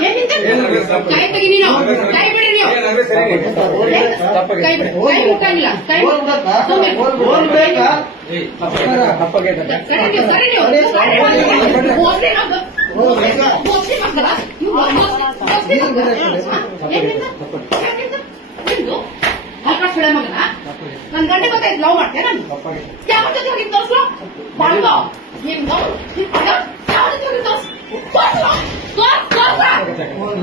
ಏನಿದೆ? ಕೈ ತೆಗಿ ನೀನು ಕೈ ಬಿಡ್ರಿ ನೀವು ಕೈ ಬಿಡಿ ಕೈ ಮುಟ್ಟಂಗಿಲ್ಲ ಕೈ ಸುಮ್ಮನೆ ಸರಿ ನೀವು ಸರಿ ನೀವು ಸರಿ ನೀವು. ಮೋಸ್ಟ್ಲಿ ನಾವು- ಮೋಸ್ಟ್ಲಿ ಮಕ್ಕಳ ನೀವು ಮೋಸ್ಟ್ಲಿ ಮಕ್ಕಳ ಏನಿಂದ ಏನಿಂದ ನಿಂದು ಹಲ್ಕಟ್ ಸುಳೆ ಮಗನ ನನ್ ಗಂಟೆ ಗೊತ್ತಾಯ್ತು ಲವ್ ಮಾಡ್ತೇನೆ ನಾನು ಯಾವ ಜೊತೆ ಹೋಗಿ ತೋರ್ಸು ಬಾಳ್ಗ ನಿಮ್ ಲವ್ ಯಾವ ಜೊತೆ ಹೋಗಿ ತೋರ್ಸು ತೋರ್ಸು ತೋರ್ಸ್ ತೋರ್ಸ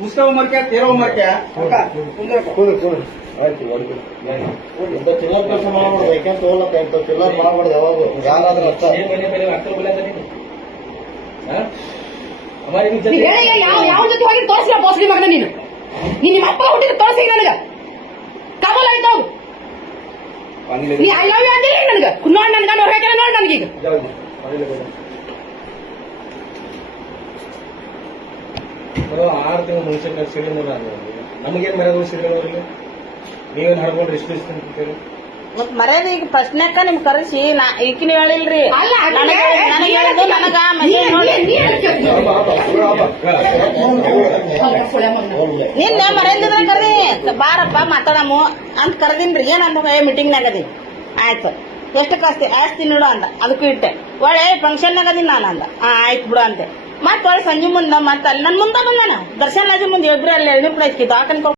ಉಸ್ತವ ಮರ್ಕೆ ತೇಲೋ ಮರ್ಕೆ ಆಯ್ತು ಇಂಥ ಚಿಲ್ಲರ್ ಕೆಲಸ ಮಾಡ್ಬಿಡ್ದು ಯಾಕೆ ತೋಲಕ್ಕ ಇಂಥ ಚಿಲ್ಲರ್ ಮಾಡ್ಬಾರ್ದು ಯಾವಾಗ? ಯಾರಾದ್ರೂ ಅರ್ಥ ಯಾವ ಜೊತೆ ಹೋಗಿ ತೋರಿಸಿಲ್ಲ ಬಾಸ್ಲಿ ಮಗನ ನೀನು. ನೀನ್ ನಿಮ್ಮ ಅಪ್ಪ ಕಮಲ್ ಆಯ್ತು ನೀ ಐ ಲವ್ ಯು ಅಂದಿಲ್ಲ ನನಗೆ. ನನಗೆ ನೋಡಿ ಆರು ತಿಂಗಳು ಮುಂಚೆ ಸಿಡಿ ನೋಡ ನಮಗೇನ್ ಮರ್ಯಾದೆ ಸಿಡಿ ಅವ್ರಿಗೆ? ನೀವೇನ್ ಹಡ್ಕೊಂಡ್ರಿ ಇಷ್ಟು ಇಷ್ಟು ಅಂತೀರಿ ಮತ್ ಮರ್ಯಾದೆ ಈಗ ಪ್ರಶ್ನೆಕ್ಕ ನಿಮ್ ಕರೆಸಿ ನಾ ಈಕಿನ ಹೇಳಿಲ್ರಿ. ನಿನ್ನ ಮರ್ಯಾದ ಕರ್ದಿ. ಬಾರಪ್ಪ ಮಾತಾಡಮು. ಅಂತ ಕರೆದಿನ್ರಿ. ಏನ್ ಅಂದ ಮೀಟಿಂಗ್ ನಾಗದಿ ಆಯ್ತು. ಎಷ್ಟು ಕಾಸ್ತಿ ಆಸ್ತಿ ನೋಡು ಅಂದ. ಅದಕ್ಕೂ ಇಟ್ಟೆ. ಒಳ್ಳೆ ಫಂಕ್ಷನ್ ನಾಗದಿ ನಾನು ಅಂದ. ಆ ಆಯ್ತು ಬಿಡು ಅಂತೆ ಮತ್ತ ಒಳ್ಳೆ ಸಂಜೆ ಮುಂದ ಮತ್ತೆ ಅಲ್ಲಿ. ನನ್ನ ಮುಂದೆ ಬಂದಾನ ದರ್ಶನ್ ಲಾಜಿ ಮುಂದೆ ಇಬ್ರು ಅಲ್ಲಿ ಎರಡನೇ ಪುಡ ಇಸ್ಕಿ ದಾಕನ್